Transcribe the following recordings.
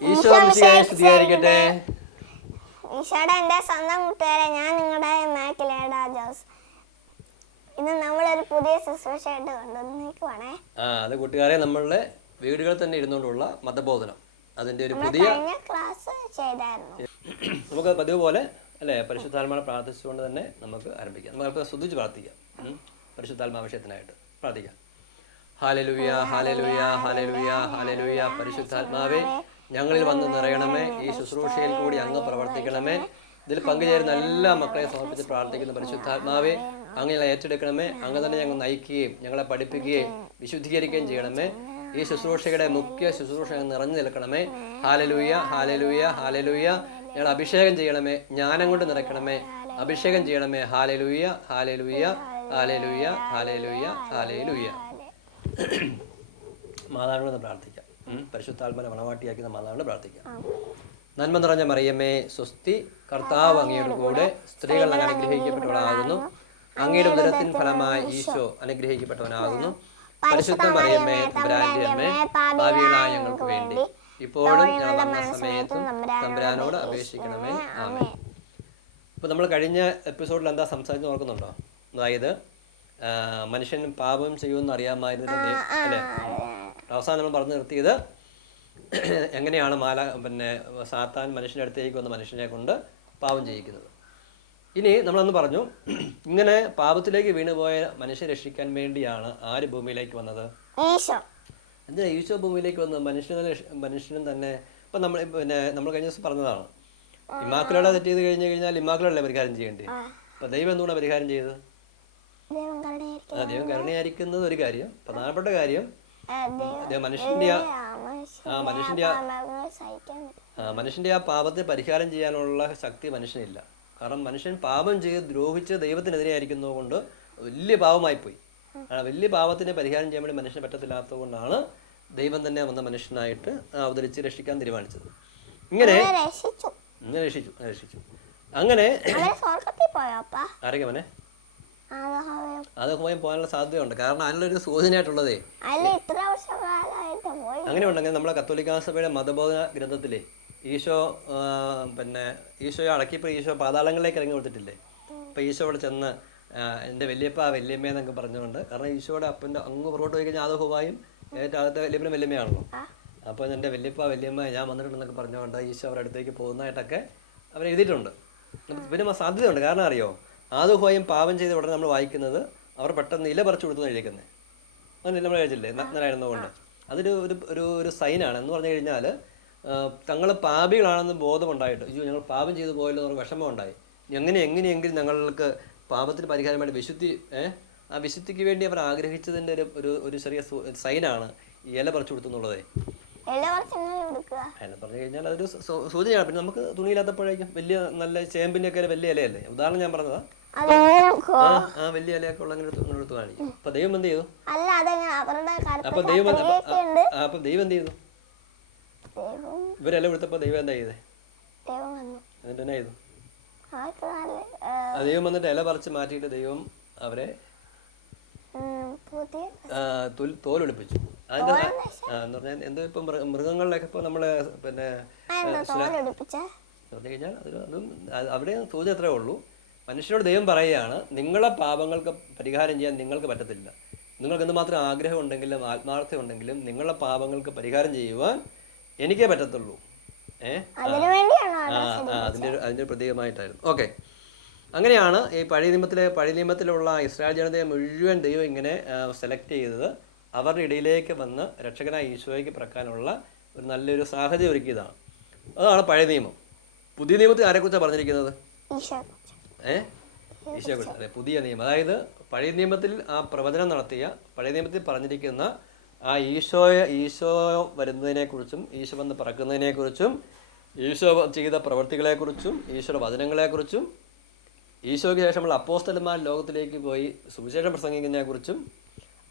ഈശോ മിശിഹായെ സ്തുതിയായിരിക്കട്ടെ. ഈശോയുടെ എന്റെ സ്വന്തം കൂട്ടുകാരെ ഞാൻ നിങ്ങളുടെ മാക്കിലേടാ ജോസ്. ഇന്ന് നമ്മളൊരു പുതിയ ശുശ്രൂഷയായിട്ട് കൊണ്ടുവന്നിരിക്കുവാണേ. ആ അത് കൂട്ടുകാരെ നമ്മളുടെ വീടുകളിൽ തന്നെ ഇരുന്നുകൊണ്ടുള്ള മതബോധനം. അതിന്റെ ഒരു പുതിയ ക്ലാസ് ചെയ്തായിരുന്നു. നമുക്ക് പതിവ് പോലെ അല്ലെ പരിശുദ്ധാത്മാനെ പ്രാർത്ഥിച്ചുകൊണ്ട് തന്നെ നമുക്ക് ആരംഭിക്കാം. നമുക്ക് ശ്രദ്ധിച്ച് പ്രാർത്ഥിക്കാം. പരിശുദ്ധാത്മാവ് പരിശുദ്ധാത്മാ വിഷയത്തിനായിട്ട് പ്രാർത്ഥിക്കാം. ഹാലലുയ ഹാലലുയ ഹാലലുയ ഹാലലുയ പരിശുദ്ധാത്മാവേ. ഞങ്ങളിൽ വന്ന് നിറയണമേ. ഈ ശുശ്രൂഷയിൽ കൂടി അങ്ങ് പ്രവർത്തിക്കണമേ. ഇതിൽ പങ്കുചേരുന്ന എല്ലാ മക്കളെ സമർപ്പിച്ച് പ്രാർത്ഥിക്കുന്ന പരിശുദ്ധാത്മാവേ അങ്ങനെ ഏറ്റെടുക്കണമേ. അങ്ങ് തന്നെ ഞങ്ങൾ നയിക്കുകയും ഞങ്ങളെ പഠിപ്പിക്കുകയും വിശുദ്ധീകരിക്കുകയും ചെയ്യണമേ. ഈ ശുശ്രൂഷയുടെ മുഖ്യ ശുശ്രൂഷ നിറഞ്ഞു നിൽക്കണമേ. ഹാലലൂയ ഹാലലൂയ ഹാലലൂയ. ഞങ്ങൾ അഭിഷേകം ചെയ്യണമേ. ജ്ഞാനം കൊണ്ട് നിറയ്ക്കണമേ. അഭിഷേകം ചെയ്യണമേ. Hallelujah hallelujah hallelujah hallelujah hallelujah. മാതാവിനോട് പ്രാർത്ഥിക്കാം. ഉം. മണവാട്ടിയാക്കി നമ്മൾ അതാണ് പ്രാർത്ഥിക്കുക നന്മ നിറഞ്ഞ മറിയമ്മേ സ്വസ്തി കർത്താവ് അങ്ങയുടെ കൂടെ സ്ത്രീകൾ അങ്ങ് അനുഗ്രഹിക്കപ്പെട്ടവളാകുന്നു. അങ്ങയുടെ ഉദരത്തിൻ ഫലമായി ഈശോ അനുഗ്രഹിക്കപ്പെട്ടവനാകുന്നു. പരിശുദ്ധ മറിയമ്മേ തമ്പുരാന്റെ അമ്മേ ഭാവികളായ ഞങ്ങൾക്ക് വേണ്ടി. ഇപ്പോഴും ഞങ്ങളുടെ സമയത്തും തമ്പുരാനോട് അപേക്ഷിക്കണമേ. ആമേ ഇപ്പൊ നമ്മൾ കഴിഞ്ഞ എപ്പിസോഡിൽ എന്താ സംസാരിച്ച് നോക്കുന്നുണ്ടോ അതായത് മനുഷ്യൻ പാപം ചെയ്യുമെന്ന് അറിയാമായിരുന്നില്ല അല്ലേ? അവസാനം നമ്മൾ പറഞ്ഞു നിർത്തിയത് എങ്ങനെയാണ് മാല പിന്നെ സാത്താൻ മനുഷ്യന്റെ അടുത്തേക്ക് വന്ന മനുഷ്യനെ കൊണ്ട് പാപം ചെയ്യിക്കുന്നത്. ഇനി നമ്മളന്ന് പറഞ്ഞു ഇങ്ങനെ പാപത്തിലേക്ക് വീണുപോയ മനുഷ്യരെ രക്ഷിക്കാൻ വേണ്ടിയാണ് ആര് ഭൂമിയിലേക്ക് വന്നത്? എന്തിനാ ഈശോ ഭൂമിയിലേക്ക് വന്നത് മനുഷ്യനെ മനുഷ്യനും തന്നെ ഇപ്പം നമ്മൾ പിന്നെ നമ്മൾ കഴിഞ്ഞ ദിവസം പറഞ്ഞതാണ്. ഇമാക്കളോടെ തെറ്റ് ചെയ്ത് കഴിഞ്ഞു കഴിഞ്ഞാൽ ഇമാക്കളോടെ പരിഹാരം ചെയ്യേണ്ടേ അപ്പം ദൈവം എന്തുകൊണ്ട് പരിഹാരം ചെയ്തത്? ദൈവം കരുണയായിരിക്കും ആ ദൈവം കരുണയായിരിക്കുന്നത് ഒരു കാര്യം. പ്രധാനപ്പെട്ട കാര്യം മനുഷ്യന്റെ ആ മനുഷ്യന്റെ ആ മനുഷ്യന്റെ ആ പാപത്തെ പരിഹാരം ചെയ്യാനുള്ള ശക്തി മനുഷ്യനില്ല. കാരണം മനുഷ്യൻ പാപം ചെയ്ത് ദ്രോഹിച്ച് ദൈവത്തിനെതിരെയായിരിക്കുന്നത് കൊണ്ട് വലിയ പാപമായി പോയി ആ വലിയ പാപത്തിനെ പരിഹാരം ചെയ്യാൻ വേണ്ടി മനുഷ്യന് പറ്റത്തില്ലാത്തത് കൊണ്ടാണ് ദൈവം തന്നെ വന്ന മനുഷ്യനായിട്ട് അവതരിച്ച് രക്ഷിക്കാൻ തീരുമാനിച്ചത്. ഇങ്ങനെ രക്ഷിച്ചു. ഇങ്ങനെ രക്ഷിച്ചു അങ്ങനെ രക്ഷിച്ചു. അങ്ങനെ ആരൊക്കെ അത് പോയി പോകാനുള്ള സാധ്യതയുണ്ട്. കാരണം അതിനുള്ളൊരു സൂചനയായിട്ടുള്ളതേ അല്ല ഇത്ര വർഷക്കാലമായിട്ട് പോയി അങ്ങനെ ഉണ്ടെങ്കിൽ നമ്മളെ കത്തോലിക്കാ സഭയുടെ മതബോധന ഗ്രന്ഥത്തിലെ ഈശോ പിന്നെ ഈശോയെ അടക്കിയപ്പോൾ ഈശോ പാതാളങ്ങളിലേക്ക് ഇറങ്ങി കൊടുത്തിട്ടില്ലേ? അപ്പോൾ ഈശോ അവിടെ ചെന്ന് എന്റെ വല്യപ്പ വല്യമ്മ എന്നൊക്കെ പറഞ്ഞുകൊണ്ട് കാരണം ഈശോയുടെ അപ്പന്റെ അങ്ങ് പുറകോട്ട് പോയി കഴിഞ്ഞാൽ ആദഹുവായും ഏറ്റവും ആദ്യത്തെ വല്യപ്പനും വല്യമ്മയാണല്ലോ. അപ്പോൾ എന്റെ വല്യപ്പ വല്യമ്മ ഞാൻ വന്നിട്ടുണ്ടെന്നൊക്കെ പറഞ്ഞുകൊണ്ട് ഈശോ അവരുടെ അടുത്തേക്ക് പോകുന്നതായിട്ടൊക്കെ അവർ എഴുതിയിട്ടുണ്ട്. പിന്നെ സാധ്യതയുണ്ട്. കാരണം അറിയോ? ആദഹുവായും പാപം ചെയ്ത ഉടനെ നമ്മൾ വായിക്കുന്നത് അവർ പെട്ടെന്ന് ഇല പറിച്ചു കൊടുത്തു എഴുതിക്കുന്നത് അങ്ങനെ നമ്മൾ കഴിച്ചില്ലേ നഗ്നനായിരുന്നതുകൊണ്ട് അതൊരു ഒരു ഒരു ഒരു സൈനാണ് എന്ന് പറഞ്ഞു കഴിഞ്ഞാൽ തങ്ങൾ പാപികളാണെന്ന് ബോധമുണ്ടായിട്ട് അയ്യോ ഞങ്ങൾ പാപം ചെയ്തു പോയല്ലോ എന്നൊരു വിഷമം ഉണ്ടായി എങ്ങനെ എങ്ങനെയെങ്കിലും ഞങ്ങൾക്ക് പാപത്തിന് പരിഹാരമായിട്ട് വിശുദ്ധി ആ വിശുദ്ധിക്ക് വേണ്ടി അവർ ആഗ്രഹിച്ചതിന്റെ ഒരു ഒരു ഒരു ചെറിയ സൈനാണ് ഈ ഇല പറിച്ചു കൊടുത്തു എന്നുള്ളതേ ഇല പറഞ്ഞു കഴിഞ്ഞാൽ അതൊരു സൂചനയാണ്. പിന്നെ നമുക്ക് തുണിയില്ലാത്തപ്പോഴേക്കും വലിയ നല്ല ചേമ്പിന്റെ ഒക്കെ വലിയ ഇലയല്ലേ? ഉദാഹരണം ഞാൻ പറഞ്ഞതാ. അതെങ്ങനെ ആ വലിയ ഇലയൊക്കെ അങ്ങനെ എടുത്ത് കാണിക്കും. അപ്പോൾ ദൈവം എന്ത് ചെയ്തു? അപ്പൊ ദൈവം അപ്പൊ- ദൈവം എന്ത് ചെയ്തു? ദൈവം. ഇവരെല്ലാം കൊടുത്തപ്പോ ദൈവം എന്താ ചെയ്തേ? എന്നിട്ട് എന്നാ ചെയ്തു? ദൈവം വന്നിട്ട് ഇല പറിച്ച് മാറ്റിയിട്ട് ദൈവം അവരെ തോലൊളിപ്പിച്ചു അതിന്റെ എന്ന് പറഞ്ഞാൽ എന്തോ ഇപ്പൊ മൃഗ- മൃഗങ്ങളിലൊക്കെ ഇപ്പൊ നമ്മൾ പിന്നെ കഴിഞ്ഞാൽ അതൊരു അതും അവിടെ സൂചന അത്രേ ഉള്ളൂ. മനുഷ്യനോട് ദൈവം പറയുകയാണ് നിങ്ങളെ പാപങ്ങൾക്ക് പരിഹാരം ചെയ്യാൻ നിങ്ങൾക്ക് പറ്റത്തില്ല. നിങ്ങൾക്ക് എന്തുമാത്രം ആഗ്രഹം ഉണ്ടെങ്കിലും ആത്മാർത്ഥം ഉണ്ടെങ്കിലും നിങ്ങളുടെ പാപങ്ങൾക്ക് പരിഹാരം ചെയ്യുവാൻ എനിക്കേ പറ്റത്തുള്ളൂ. ഏഹ് അതിന്റെ ഒരു അതിന്റെ ഒരു പ്രതീകമായിട്ടായിരുന്നു. ഓക്കെ. അങ്ങനെയാണ് ഈ പഴയ നിയമത്തിലെ പഴയ നിയമത്തിലുള്ള ഇസ്രായേൽ ജനതയെ മുഴുവൻ ദൈവം ഇങ്ങനെ സെലക്ട് ചെയ്തത്. അവരുടെ ഇടയിലേക്ക് വന്ന് രക്ഷകനായ ഈശോയ്ക്ക് പിറക്കാനുള്ള ഒരു നല്ലൊരു സാഹചര്യം ഒരുക്കിയതാണ്. അതാണ് പഴയ നിയമം. പുതിയ നിയമത്തിൽ ആരെക്കുറിച്ചാണ് പറഞ്ഞിരിക്കുന്നത്? ഈശോ ഏ അതെ പുതിയ നിയമം. അതായത് പഴയ നിയമത്തിൽ ആ പ്രവചനം നടത്തിയ പഴയ നിയമത്തിൽ പറഞ്ഞിരിക്കുന്ന ആ ഈശോയെ ഈശോ വരുന്നതിനെക്കുറിച്ചും ഈശോ വന്ന് പറക്കുന്നതിനെക്കുറിച്ചും ഈശോ ചെയ്ത പ്രവൃത്തികളെക്കുറിച്ചും ഈശോയുടെ വചനങ്ങളെക്കുറിച്ചും ഈശോയ്ക്ക് ശേഷമുള്ള അപ്പോസ്തലന്മാർ ലോകത്തിലേക്ക് പോയി സുവിശേഷം പ്രസംഗിക്കുന്നതിനെക്കുറിച്ചും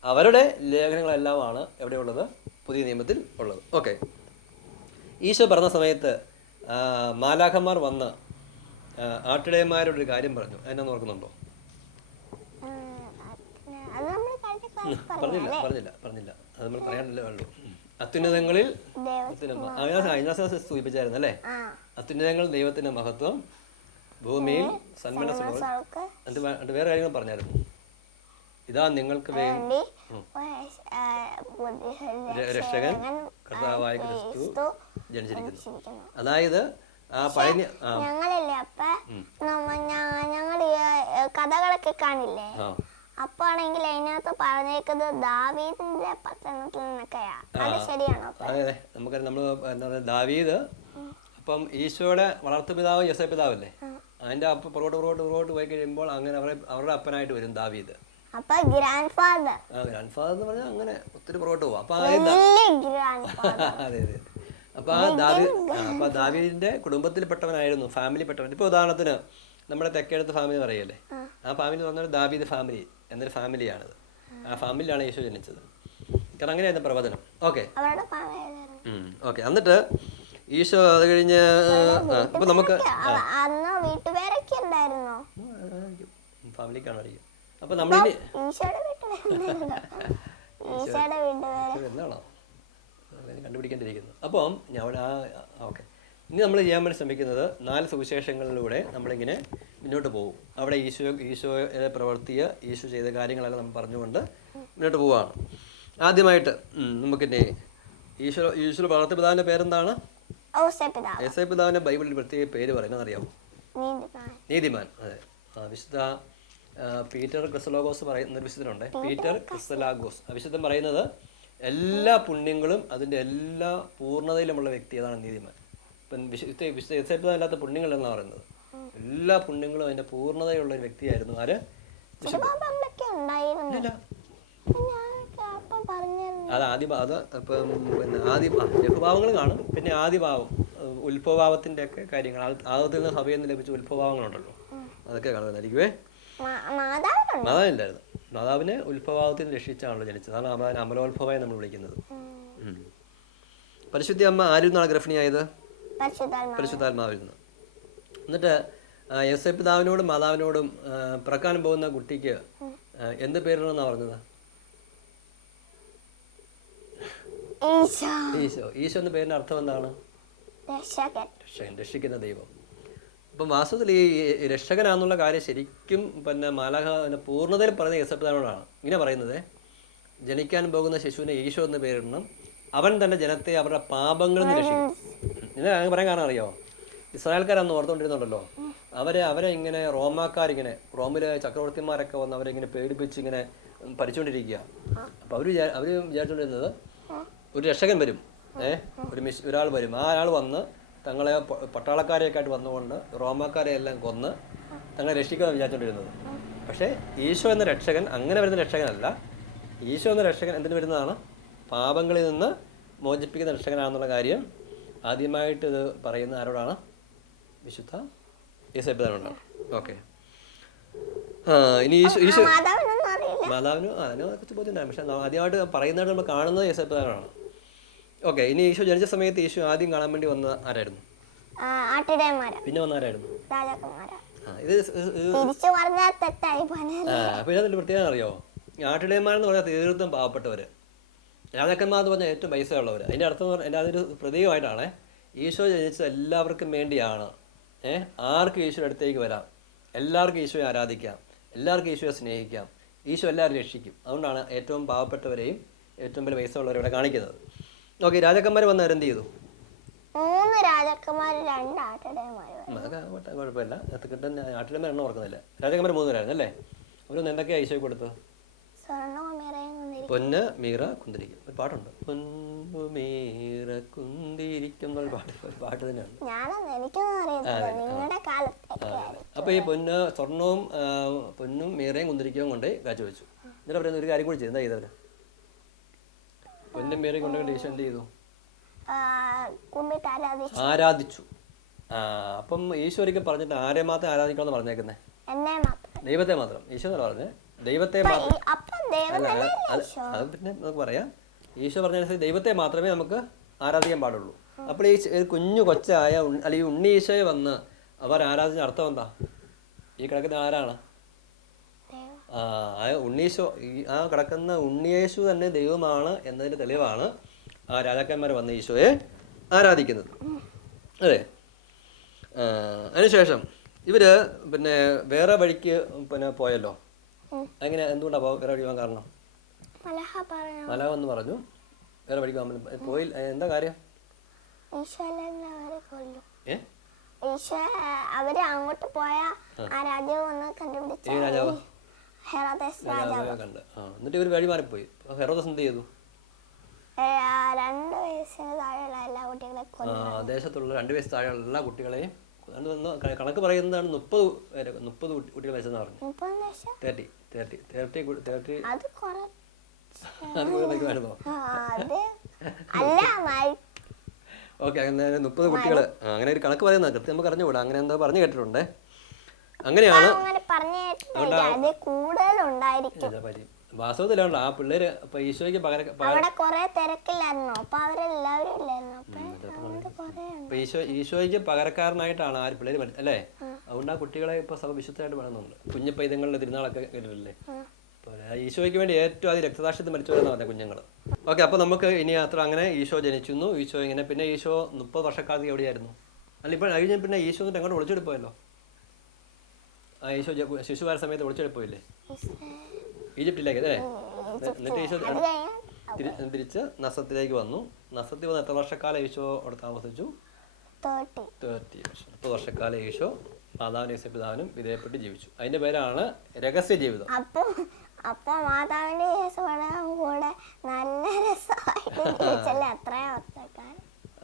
അവരുടെ ലേഖനങ്ങളെല്ലാമാണ് എവിടെയുള്ളത്? പുതിയ നിയമത്തിൽ ഉള്ളത്. ഓക്കെ. ഈശോ പറഞ്ഞ സമയത്ത് മാലാഖമാർ വന്ന് ആട്ടിടയന്മാരോട് ഒരു കാര്യം പറഞ്ഞു. എന്നാ ഓർക്കുന്നുണ്ടോ? പറഞ്ഞില്ല പറഞ്ഞില്ല പറഞ്ഞില്ല. അത് നമ്മൾ പറയാനല്ലേ ഉള്ളൂ അത്യുന്നതങ്ങളിൽ സൂചിപ്പിച്ചായിരുന്നു അല്ലേ? അത്യുന്നതങ്ങൾ ദൈവത്തിന്റെ മഹത്വം ഭൂമിയിൽ സന്മനസ്സുകൾ എന്നിട്ട് വേറെ കാര്യങ്ങൾ പറഞ്ഞായിരുന്നു. ഇതാ നിങ്ങൾക്ക് വേണ്ടി രക്ഷകൻ കർത്താവായ ക്രിസ്തു ജനിച്ചിരിക്കുന്നു. അതായത് ഞങ്ങളില്ലേ അപ്പ ഞങ്ങൾ കഥകളൊക്കെ കാണില്ലേ? അപ്പാണെങ്കിൽ അപ്പൊ ആണെങ്കിൽ അതിനകത്ത് പറഞ്ഞേക്കുന്നത് ദാവീദിന്റെ പട്ടണത്തിൽ നിന്നൊക്കെയാ. അത് ശരിയാണോ? അതെ നമുക്കറിയാം നമ്മൾ എന്താ പറയുക ദാവീദ് അപ്പം ഈശോയുടെ വളർത്തുപിതാവ് യസ പിതാവല്ലേ? അതിന്റെ അപ്പ പുറകോട്ട് പുറകോട്ട് പുറകോട്ട് പോയി കഴിയുമ്പോൾ അങ്ങനെ അവരെ അവരുടെ അപ്പനായിട്ട് വരും ദാവീദ്. അപ്പൊ ഗ്രാൻഡ് ഫാദർ ആ ഗ്രാൻഡ് ഫാദർ എന്ന് പറഞ്ഞാൽ അങ്ങനെ ഒത്തിരി പുറകോട്ട് പോവാം. അപ്പൊ അതെ അതെ. അപ്പൊ ആ ദാവി അപ്പോൾ ദാവീദിന്റെ കുടുംബത്തിൽപ്പെട്ടവനായിരുന്നു ഫാമിലിപ്പെട്ടവൻ. ഇപ്പൊ ഉദാഹരണത്തിന് നമ്മുടെ തെക്കേടത്ത് ഫാമിലി പറയല്ലേ? ആ. ഫാമിലി പറഞ്ഞാൽ ദാവീദ് ഫാമിലി എന്നൊരു ഫാമിലിയാണത്. ആ ഫാമിലിയാണ് യേശു ജനിച്ചത്. കാരണം അങ്ങനെയായിരുന്നു പ്രവചനം. ഓക്കെ. ഓക്കെ. എന്നിട്ട് ഈശോ അത് കഴിഞ്ഞ് അപ്പൊ നമുക്ക് ഫാമിലിക്കാണ് അറിയുക അപ്പൊ നമ്മളിനി ഈശോയുടെ ഈശോയുടെ വീട്ടുപേര് അപ്പം ഞാൻ ആ ഓക്കെ. ഇനി നമ്മൾ ചെയ്യാൻ വേണ്ടി ശ്രമിക്കുന്നത് നാല് സുവിശേഷങ്ങളിലൂടെ നമ്മളിങ്ങനെ മുന്നോട്ട് പോകും. അവിടെ ഈശോ ഈശോയെ പ്രവർത്തിയ ഈശോ ചെയ്ത കാര്യങ്ങളെല്ലാം നമ്മൾ പറഞ്ഞുകൊണ്ട് മുന്നോട്ട് പോവുകയാണ് ആദ്യമായിട്ട് നമുക്കിന്റെ ഈശോ ഈശോ വളർത്തിപ്പിതാവിന്റെ പേരെന്താണ്? എസ് ഐ പിതാവിന്റെ ബൈബിളിൽ പ്രത്യേക പേര് പറയുന്നത് അറിയാമോ? നീതിമാൻ. അതെ. ആ, വിശുദ്ധ പീറ്റർ ക്രിസ്തലോഗോസ് പറയുന്ന വിശുദ്ധനുണ്ട് പീറ്റർ ക്രിസ്തലാഗോസ്. ആ വിശുദ്ധൻ പറയുന്നത് എല്ലാ പുണ്യങ്ങളും അതിന്റെ എല്ലാ പൂർണതയിലുമുള്ള വ്യക്തി അതാണ് നീതിമാൻ? ഇപ്പം വിശുദ്ധ വിശുദ്ധ യസേപ്പില്ലാത്ത പുണ്യങ്ങൾ എന്നാണ് പറയുന്നത്. എല്ലാ പുണ്യങ്ങളും അതിന്റെ പൂർണതയുള്ള ഒരു വ്യക്തിയായിരുന്നു. ആര്? അത് ആദ്യ അത് ഇപ്പം പിന്നെ ആദ്യ ലഘുഭാവങ്ങൾ കാണും. പിന്നെ ആദ്യഭാവം ഉത്ഭവഭാവത്തിന്റെ ഒക്കെ കാര്യങ്ങൾ. ആ- ആദ്യത്തിൽ നിന്ന് സഭയിൽ നിന്ന് ലഭിച്ച ഉത്ഭവഭാവങ്ങളുണ്ടല്ലോ അതൊക്കെ കാണുന്നതായിരിക്കുവേ. മാ- മാതാവിനുണ്ട്. മാതാവില്ലായിരുന്നു മാതാവിനെ ഉത്ഭവത്തിൽ രക്ഷിച്ചാണല്ലോ ജനിച്ചത്. അതാണ് അമ്മ അമലോത്ഭവമായി നമ്മൾ വിളിക്കുന്നത്. പരിശുദ്ധി അമ്മ ആരിൽ നിന്നാണ് ഗർഭിണിയായത്? പരിശുദ്ധാത്മാ പരിശുദ്ധാത്മാവിൽ നിന്ന്. എന്നിട്ട് യസ പിതാവിനോടും മാതാവിനോടും പിറക്കാൻ പോകുന്ന കുട്ടിക്ക് എന്ത് പേരിടണമെന്നാണ് പറഞ്ഞത്? ഈശോ. ഈശോ. എന്ന പേരിന്റെ അർത്ഥം എന്താണ്? രക്ഷിക്കുന്ന ദൈവം. അപ്പം വാസ്തവത്തിൽ ഈ രക്ഷകനാന്നുള്ള കാര്യം ശരിക്കും പിന്നെ പിന്നെ പൂർണതയിൽ പറയുന്ന യേസപ്പിതാവിനോടാണ് ഇങ്ങനെ പറയുന്നത് ജനിക്കാൻ പോകുന്ന ശിശുവിനെ ഈശോ എന്ന് പേരിടണം. അവൻ തന്നെ ജനത്തെ അവരുടെ പാപങ്ങളിൽ നിന്ന് രക്ഷിക്കും. ഇങ്ങനെ അങ്ങനെ പറയാൻ കാരണം അറിയോ ഇസ്രായേൽക്കാരന്ന് ഓർത്തുകൊണ്ടിരുന്നുണ്ടല്ലോ. അവരെ അവരെ ഇങ്ങനെ റോമാക്കാരിങ്ങനെ റോമിലെ ചക്രവർത്തിമാരൊക്കെ വന്ന് അവരെ ഇങ്ങനെ പേടിപ്പിച്ച് ഇങ്ങനെ ഭരിച്ചുകൊണ്ടിരിക്കുക. അപ്പോൾ അവർ അവർ വിചാരിച്ചുകൊണ്ടിരുന്നത് ഒരു രക്ഷകൻ വരും. ഏഹ് ഒരു മിസ് ഒരാൾ വരും. ആ ആൾ വന്ന് തങ്ങളെ പട്ടാളക്കാരെയൊക്കെ ആയിട്ട് വന്നുകൊണ്ട് റോമാക്കാരെ എല്ലാം കൊന്ന് തങ്ങളെ രക്ഷിക്കുമെന്ന് വിചാരിച്ചുകൊണ്ടിരുന്നത് പക്ഷേ ഈശോ എന്ന രക്ഷകൻ അങ്ങനെ വരുന്ന രക്ഷകനല്ല. ഈശോ എന്ന രക്ഷകൻ എന്തിനു വരുന്നതാണ്? പാപങ്ങളിൽ നിന്ന് മോചിപ്പിക്കുന്ന രക്ഷകനാണെന്നുള്ള കാര്യം ആദ്യമായിട്ട് ഇത് പറയുന്ന ആരോടാണ്? വിശുദ്ധ ഈസപ്പിതാനോടാണ് ഓക്കെ. ആ ഇനി ഈശോ ഈശോ മാതാവിനും? അതിനെ കുറിച്ച് ബോധ്യമുണ്ടായി പക്ഷെ ന- ആദ്യമായിട്ട് പറയുന്നതായിട്ട് നമ്മൾ കാണുന്നത് യേശപ്പിതാനാണ് ഓക്കെ ഇനി ഈശോ ജനിച്ച സമയത്ത് ഈശോ ആദ്യം കാണാൻ വേണ്ടി വന്ന ആരായിരുന്നു? പിന്നെ വന്ന ആരായിരുന്നു? ഇത് സ്- ഇത്- ഇത് തിരിച്ചു പറഞ്ഞാൽ തെറ്റായി പോനെ ആ അപ്പോൾ ഇതിനകത്ത് പ്രത്യേകത അറിയോ? ആട്ടിടയന്മാരെന്ന് പറഞ്ഞാൽ തീർത്തും പാവപ്പെട്ടവര്. രാജാക്കന്മാർ എന്ന് പറഞ്ഞാൽ ഏറ്റവും പൈസ ഉള്ളവർ അതിന്റെ അർത്ഥം എന്റെ അതൊരു പ്രതീകമായിട്ടാണ് ഈശോ ജനിച്ചത് എല്ലാവർക്കും വേണ്ടിയാണ്. ഏഹ് ആർക്കും ഈശോയുടെ അടുത്തേക്ക് വരാം. എല്ലാവർക്കും ഈശോയെ ആരാധിക്കാം. എല്ലാവർക്കും ഈശോയെ സ്നേഹിക്കാം. ഈശോ എല്ലാവരും രക്ഷിക്കും. അതുകൊണ്ടാണ് ഏറ്റവും പാവപ്പെട്ടവരെയും ഏറ്റവും വലിയ പൈസ ഉള്ളവരെ ഇവിടെ കാണിക്കുന്നത്. ഓക്കെ രാജാക്കന്മാർ വന്നവർ എന്ത് ചെയ്തു? മൂന്ന് രാജാക്കന്മാർ രണ്ട് ആട്ടിടയന്മാര് അതൊക്കെ കുഴപ്പമില്ല. അത് കിട്ടുന്ന എണ്ണം ഓർക്കുന്നില്ല. രാജാക്കന്മാർ മൂന്ന് പേരായിരുന്നു അല്ലേ? അവരൊന്ന് എന്തൊക്കെയാ ഈശോയെ കൊടുത്തത്? പൊന്ന് മീറ കുന്തിരിക്കും. ഒരു പാട്ടുണ്ട്. പൊന്നു മീറ കുന്തിരിക്കും എന്നൊരു പാട്ട് ഒരു പാട്ട് തന്നെയാണ്. അപ്പൊ ഈ പൊന്ന് സ്വർണവും പൊന്നും മീറയും കുന്തിരിക്കവും കൊണ്ട് കാച്ചു വെച്ചു എന്നിട്ട് പറയുന്ന ഒരു കാര്യം കൂടി ചെയ്തു? എന്താ ചെയ്തവര്? മീറയും കൊണ്ടുകൊണ്ട് ഈശോ എന്ത് ചെയ്തു. ആരാധിച്ചു. ആ അപ്പം ഈശോ ഒരിക്കൽ പറഞ്ഞിട്ട് ആരെ മാത്രം ആരാധിക്കണമെന്ന് പറഞ്ഞേക്കുന്നേ? ദൈവത്തെ മാത്രം. ഈശോ എന്ന് പറഞ്ഞത് ദൈവത്തെ മാത്രം. അത് പിന്നെ നമുക്ക് പറയാം. ഈശോ പറഞ്ഞനുസരിച്ച് ദൈവത്തെ മാത്രമേ നമുക്ക് ആരാധിക്കാൻ പാടുള്ളൂ. അപ്പോൾ ഈ കുഞ്ഞു കൊച്ചായ അല്ലെങ്കിൽ ഉണ്ണി ഈശോയെ വന്ന് അവർ ആരാധിച്ച അർത്ഥം എന്താ? ഈ കിടക്കുന്ന ആരാണ്? ഉണ്ണീശോ ഈ ആ കിടക്കുന്ന ഉണ്ണിയേശു തന്നെ ദൈവമാണ് എന്നതിന്റെ തെളിവാണ് ആ രാജാക്കന്മാർ വന്ന ഈശോയെ ആരാധിക്കുന്നത്. അതെ. അതിനുശേഷം ഇവർ പിന്നെ വേറെ വഴിക്ക് പിന്നെ പോയല്ലോ? അങ്ങനെ എന്തുകൊണ്ടാ വേറെ വഴി പോകാൻ കാരണം? മലഹ എന്ന് പറഞ്ഞു. വേറെ വഴിക്ക് പോകാൻ. പോയി എന്താ കാര്യം? ഏ? അവർ അങ്ങോട്ട് പോയ ആ. രാജാവ് കണ്ടുപിടിച്ച രാജാവ്? ഹെറോദസ് രാജാവ്. രാജാവിനെ കണ്ട്. ആ എന്നിട്ട് ഇവർ വഴി മാറിപ്പോയി. ഹെറോദസ് എന്ത് ചെയ്തു? രണ്ട് വയസ്സിന് താഴെയുള്ള എല്ലാ ദേശത്തുള്ള രണ്ട് വയസ്സ് താഴെയുള്ള എല്ലാ കുട്ടികളെയും കണക്ക് പറയുന്നതാണ് മുപ്പത് പേര് മുപ്പത് കുട്ടി- കുട്ടികൾ വയസ്സെന്ന് പറഞ്ഞു. Thirty thirty thirty thirty. Okay അങ്ങനെ മുപ്പത് കുട്ടികൾ അങ്ങനെ ഒരു കണക്ക് പറയുന്നത് കൃത്യം നമുക്ക് അറിഞ്ഞുകൂടാ. അങ്ങനെ എന്തോ പറഞ്ഞു കേട്ടിട്ടുണ്ട്. അങ്ങനെയാണ് വാസ്തവത്തിലാണല്ലോ ആ പിള്ളേര് ഇപ്പൊ ഈശോയ്ക്ക് അപ്പൊ അതുകൊണ്ട് കൊറേ ഈശോ ഈശോയ്ക്ക് പകരക്കാരനായിട്ടാണ് ആ പിള്ളേര് വരുന്നത് അല്ലേ? അതുകൊണ്ട് ആ കുട്ടികളെ ഇപ്പൊ വിശുദ്ധമായിട്ട് വേണമെന്നുണ്ട് കുഞ്ഞു പൈതങ്ങളുടെ തിരുനാളൊക്കെ കേട്ടിട്ടില്ലേ? ഈശോയ്ക്ക് വേണ്ടി ഏറ്റവും ആദ്യം രക്തസാക്ഷ്യത്തിൽ മരിച്ചവരെന്ന് പറഞ്ഞ കുഞ്ഞുങ്ങൾ ഓക്കെ അപ്പൊ നമുക്ക് ഇനി അത്ര അങ്ങനെ ഈശോ ജനിക്കുന്നു ഈശോ ഇങ്ങനെ. പിന്നെ ഈശോ മുപ്പത് വർഷക്കാലത്ത് എവിടെയായിരുന്നു? അല്ല ഇപ്പൊ കഴിഞ്ഞ പിന്നെ ഈശോ എന്നിട്ട് എങ്ങോട്ട് ഒളിച്ചെടുപ്പോയല്ലോ ആ ഈശോ ജ- ശിശുവായ സമയത്ത് ഒളിച്ചെടുപ്പോയില്ലേ ഈജിപ്തിലേക്ക് അല്ലേ? എന്നിട്ട് കഴിഞ്ഞ് തിരിച്ച് നസത്തിലേക്ക് വന്നു. നസത്തിൽ വന്ന് എത്ര വർഷക്കാലം ഈശോ അവിടെ താമസിച്ചു? തേർട്ടി. വർഷം. മുപ്പത് വർഷക്കാലം ഈശോ മാതാവിനും യേശുപിതാവിനും വിധേയപ്പെട്ട് ജീവിച്ചു. അതിന്റെ പേരാണ് രഹസ്യ ജീവിതം. അപ്പൊ മാതാവിന്റെ കൂടെ നല്ല ജീവിച്ചല്ലേ അത്രയും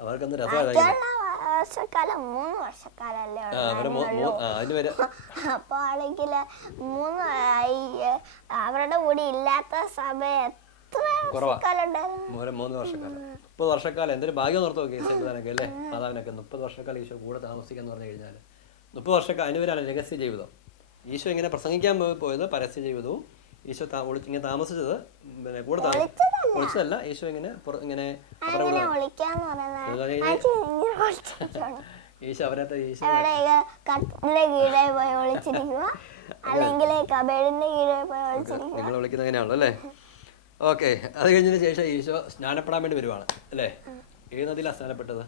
അവർക്കൊന്ന് രസമായിരുന്നു വർഷക്കാലം മൂന്ന് വർഷക്കാലല്ലേ അതിന് ആണെങ്കിൽ മൂന്ന് അവരുടെ കൂടെ ഇല്ലാത്ത സമയത്ത് മൂന്ന് വർഷക്കാലം. മുപ്പത് വർഷക്കാലം. എന്തൊരു ഭാഗ്യം ഓർത്ത് നോക്കി യേശുപിതാനൊക്കെ അല്ലേ? മാതാവിനൊക്കെ മുപ്പത് വർഷക്കാലം ഈശോ കൂടെ താമസിക്കാന്ന് പറഞ്ഞു കഴിഞ്ഞാൽ മുപ്പത് വർഷക്കാലം അനുവരാണ് പേരാണ് രഹസ്യ ജീവിതം. ഈശോ ഇങ്ങനെ പ്രസംഗിക്കാൻ പോയത് പരസ്യ ജീവിതവും ഈശോ ഇങ്ങനെ താമസിച്ചത്. പിന്നെ കൂടെ ഒളിച്ചതല്ല. ഈശോ ഇങ്ങനെ ഇങ്ങനെ. ഈശോ ഒളിച്ചിരിക്കുക നിങ്ങൾ വിളിക്കുന്നത് അങ്ങനെയാണല്ലോ അല്ലേ? ഓക്കെ അത് കഴിഞ്ഞതിന് ശേഷം ഈശോ സ്നാനപ്പെടാൻ വേണ്ടി വരുവാണ് അല്ലേ? ഏത് നദിയിലാണ് സ്നാനപ്പെട്ടത്?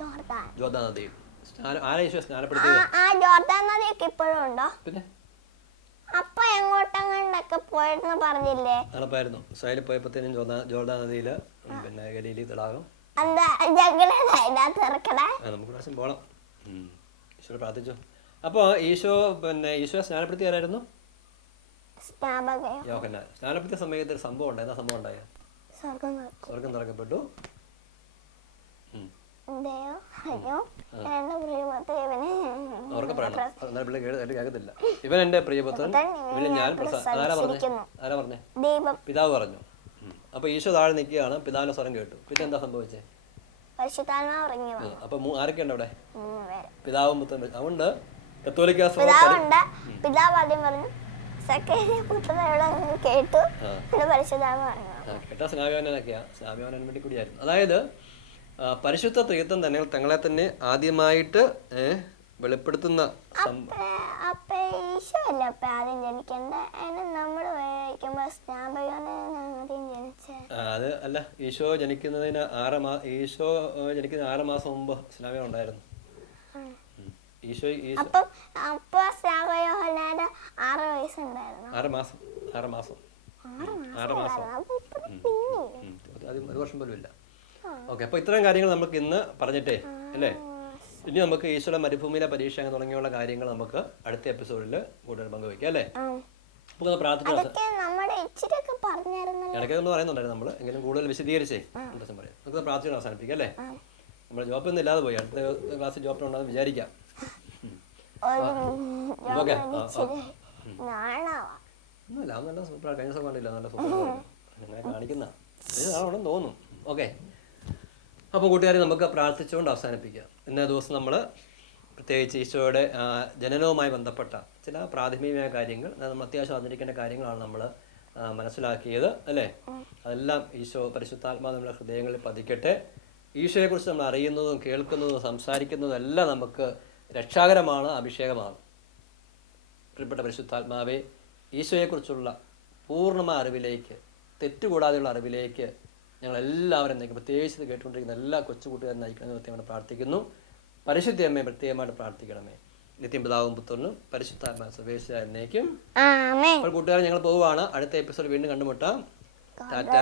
ജോർദാൻ. നദിയിൽ സ്നാനം ആരാ ഈശോ സ്നാനപ്പെടുത്തിയത്? ജോർദാൻ നദിയൊക്കെ ഇപ്പോഴും ഉണ്ടോ? പിന്നെ? അപ്പൊ എങ്ങോട്ടെങ്ങണ്ടൊക്കെ പോയെന്ന് പറഞ്ഞില്ലേ? നടപ്പായിരുന്നു. ഇസ്രായേലിൽ പോയപ്പോഴത്തേനും ജോദാ ജോർദാ നദിയിൽ പിന്നെ ഗലീലി തടാകം. എന്താ അതിനകത്ത് ഇറക്കണേ നമുക്ക് പ്രാവശ്യം പോകണം ഈശോ പ്രാർത്ഥിച്ചു. അപ്പോൾ ഈശോ പിന്നെ ഈശോ സ്നാനപ്പെടുത്തി ആരായിരുന്നു? സ്നാനപ്പെടുത്തിയ സമയത്ത് ഒരു സംഭവം ഉണ്ടായി. എന്താ സംഭവം ഉണ്ടായ. സ്വർഗം തുറക്കപ്പെട്ടു ഉം. ദൈവം അയ്യോ എന്റെ പ്രിയമത്തെ ഇവനെ അവർക്ക് പറയണം അന്നേരം പിള്ളേ കേട്ട് കേട്ട് കേൾക്കത്തില്ല ഇവൻ എന്റെ പ്രിയപുത്രൻ ഇവനെ ഞാൻ ആരാ പറഞ്ഞേ? ആരാ പറഞ്ഞേ? പിതാവ് പറഞ്ഞു. അപ്പൊ ഈശോ താഴെ നിൽക്കുകയാണ്. പിതാവിന്റെ സ്വരം കേട്ടു. പിന്നെ എന്താ സംഭവിച്ചേ അപ്പൊ ആരൊക്കെയുണ്ട് അവിടെ? പിതാവും പുത്രൻ. അതുകൊണ്ട് കത്തോലിക്ക പിതാവ് ആദ്യം പറഞ്ഞു കേട്ടു. കേട്ട സ്നാവ്യോനൊക്കെയാ സ്നാവ്യോനൻ വേണ്ടി കൂടിയായിരുന്നു. അതായത് പരിശുദ്ധ തീർത്ഥം തന്നെ തങ്ങളെ തന്നെ ആദ്യമായിട്ട് വെളിപ്പെടുത്തുന്ന അത് അല്ല ഈശോ ജനിക്കുന്നതിന് ആറ് മാ ഈശോ ജനിക്കുന്ന ആറ് മാസം മുമ്പ് സ്നാവ്യം ഉണ്ടായിരുന്നു. ഈശോ ആറ് വയസ്സുണ്ടായിരുന്നു. ആറ് മാസം ആറ് ആറ് അത് ഒരു വർഷം പോലും ഇല്ല. ഓക്കെ അപ്പോൾ ഇത്രയും കാര്യങ്ങൾ നമുക്ക് ഇന്ന് പറഞ്ഞിട്ടേ അല്ലേ? ഇനി നമുക്ക് ഈശ്വര മരുഭൂമിയിലെ പരീക്ഷ തുടങ്ങിയുള്ള കാര്യങ്ങൾ നമുക്ക് അടുത്ത എപ്പിസോഡിൽ കൂടുതൽ പങ്കുവയ്ക്കാം അല്ലേ. നമുക്ക് പ്രാർത്ഥിക്കാം ഇടയ്ക്ക് നമ്മൾ പറയുന്നുണ്ടായിരുന്നു നമ്മൾ എങ്കിലും കൂടുതൽ വിശദീകരിച്ചേ. ദിവസം പറയാം. നമുക്ക് പ്രാർത്ഥന അവസാനിപ്പിക്കാം അല്ലേ? നമ്മൾ ജോബ് ഒന്നും ഇല്ലാതെ പോയി അടുത്ത ക്ലാസ്സിൽ ജോബ് ഉണ്ടാകുന്ന വിചാരിക്കാം. ഓക്കെ ഒന്നുമില്ല നല്ല സൂപ്പർ കഴിഞ്ഞ ദിവസം കണ്ടില്ല നല്ല സൂപ്പർ അങ്ങനെ കാണിക്കുന്ന. തോന്നും ഓക്കെ. അപ്പോൾ കൂട്ടുകാരെ നമുക്ക് പ്രാർത്ഥിച്ചുകൊണ്ട് അവസാനിപ്പിക്കാം. ഇന്നേ ദിവസം നമ്മൾ പ്രത്യേകിച്ച് ഈശോയുടെ ജനനവുമായി ബന്ധപ്പെട്ട ചില പ്രാഥമികമായ കാര്യങ്ങൾ നമ്മൾ അത്യാവശ്യം അറിഞ്ഞിരിക്കേണ്ട കാര്യങ്ങളാണ് നമ്മൾ മനസ്സിലാക്കിയത് അല്ലേ? അതെല്ലാം ഈശോ പരിശുദ്ധാത്മാ നമ്മുടെ ഹൃദയങ്ങളിൽ പതിക്കട്ടെ. ഈശോയെക്കുറിച്ച് നമ്മൾ അറിയുന്നതും കേൾക്കുന്നതും സംസാരിക്കുന്നതും എല്ലാം നമുക്ക് രക്ഷാകരമാണ് അഭിഷേകമാണ്. പ്രിയപ്പെട്ട പരിശുദ്ധാത്മാവെ ഈശോയെക്കുറിച്ചുള്ള പൂർണമായ അറിവിലേക്ക് തെറ്റുകൂടാതെയുള്ള അറിവിലേക്ക് ഞങ്ങൾ എല്ലാവരും നയിക്കും പ്രത്യേകിച്ച് ഇത് കേട്ടുകൊണ്ടിരിക്കുന്ന എല്ലാ കൊച്ചു കൂട്ടുകാരും നയിക്കണമെന്ന് പ്രത്യേകമായിട്ട് പ്രാർത്ഥിക്കുന്നു. പരിശുദ്ധ അമ്മയെ പ്രത്യേകമായിട്ട് പ്രാർത്ഥിക്കണമേ. നിത്യം പിതാവും പുത്രനും പരിശുദ്ധാത്മ സ്വദേശിയായിരുന്നേക്കും അപ്പോൾ കൂട്ടുകാരെ ഞങ്ങൾ പോവുകയാണ്. അടുത്ത എപ്പിസോഡ് വീണ്ടും കണ്ടുമുട്ടാം. ടാറ്റ.